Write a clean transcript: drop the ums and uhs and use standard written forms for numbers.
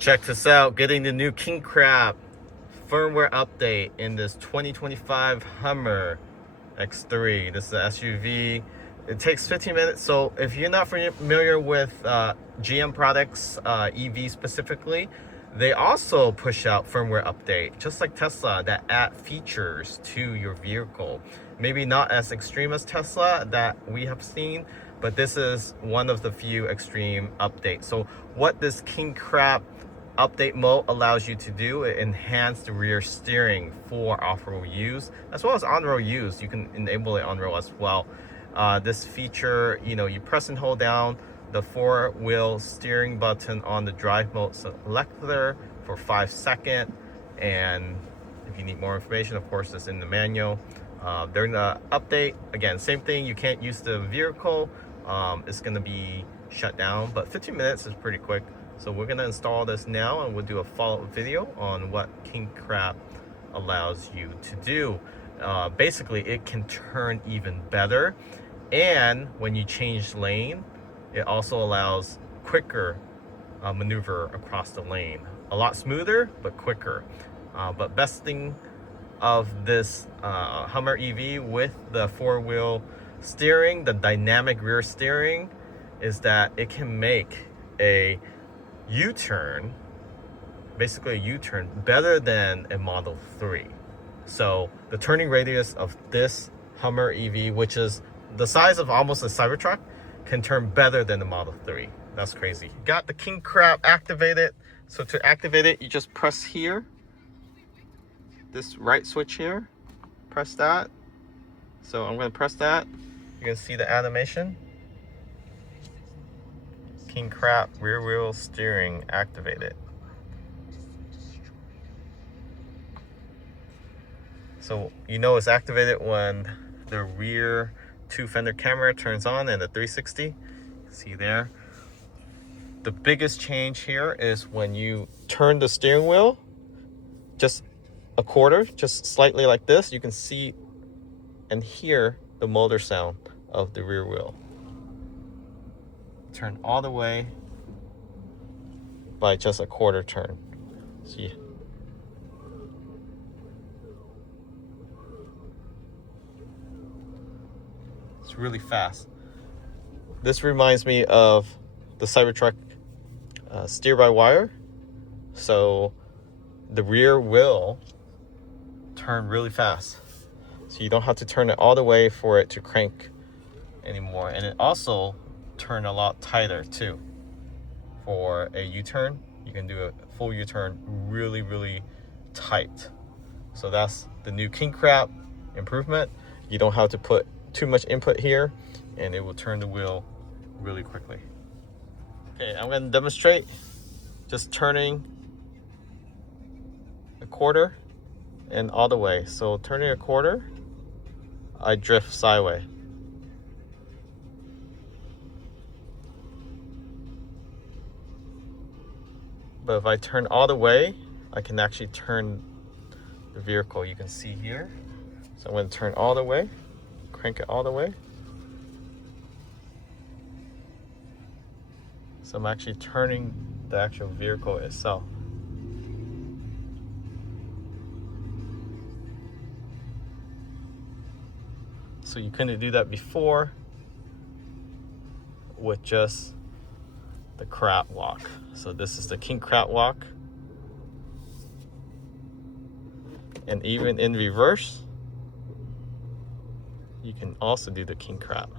Check this out, getting the new King Crab firmware update in this 2025 Hummer X3. This is an SUV. It takes 15 minutes, so if you're not familiar with GM products, EV specifically, they also push out firmware update, just like Tesla, that add features to your vehicle. Maybe not as extreme as Tesla that we have seen, but this is one of the few extreme updates. So what this King Crab update mode allows you to do, it enhance the rear steering for off-road use as well as on-road use. You can enable it on-road as well. This feature, you press and hold down the 4-wheel steering button on the drive mode selector for 5 seconds, and if you need more information, of course, it's in the manual. During the update, again, same thing, you can't use the vehicle. It's going to be shut down, but 15 minutes is pretty quick. So we're going to install this now, and we'll do a follow-up video on what King Crab allows you to do. Basically, it can turn even better, and when you change lane, it also allows quicker maneuver across the lane. A lot smoother, but quicker. But best thing of this Hummer EV with the 4-wheel steering, the dynamic rear steering, is that it can make a U-turn, basically a U-turn, better than a Model 3. So the turning radius of this Hummer EV, which is the size of almost a Cybertruck, can turn better than the Model 3. That's crazy. Got the King Crab activated. So to activate it, you just press here, this right switch here, press that. So I'm going to press that. You can see the animation. King Crab rear wheel steering activated. So it's activated when the rear 2-fender camera turns on and the 360. You can see there. The biggest change here is when you turn the steering wheel just a quarter, just slightly like this, you can see and hear the motor sound of the rear wheel. Turn all the way by just a quarter turn. See? It's really fast. This reminds me of the Cybertruck steer-by-wire. So the rear will turn really fast. So you don't have to turn it all the way for it to crank anymore. And it also turn a lot tighter too. For a U-turn, you can do a full U-turn really, really tight. So that's the new King Crab improvement. You don't have to put too much input here, and it will turn the wheel really quickly. Okay, I'm going to demonstrate just turning a quarter and all the way. So turning a quarter, I drift sideways. But if I turn all the way, I can actually turn the vehicle. You can see here. So I'm going to turn all the way, crank it all the way. So I'm actually turning the actual vehicle itself. So you couldn't do that before with just the crab walk. So this is the King Crab walk. And even in reverse, you can also do the King Crab.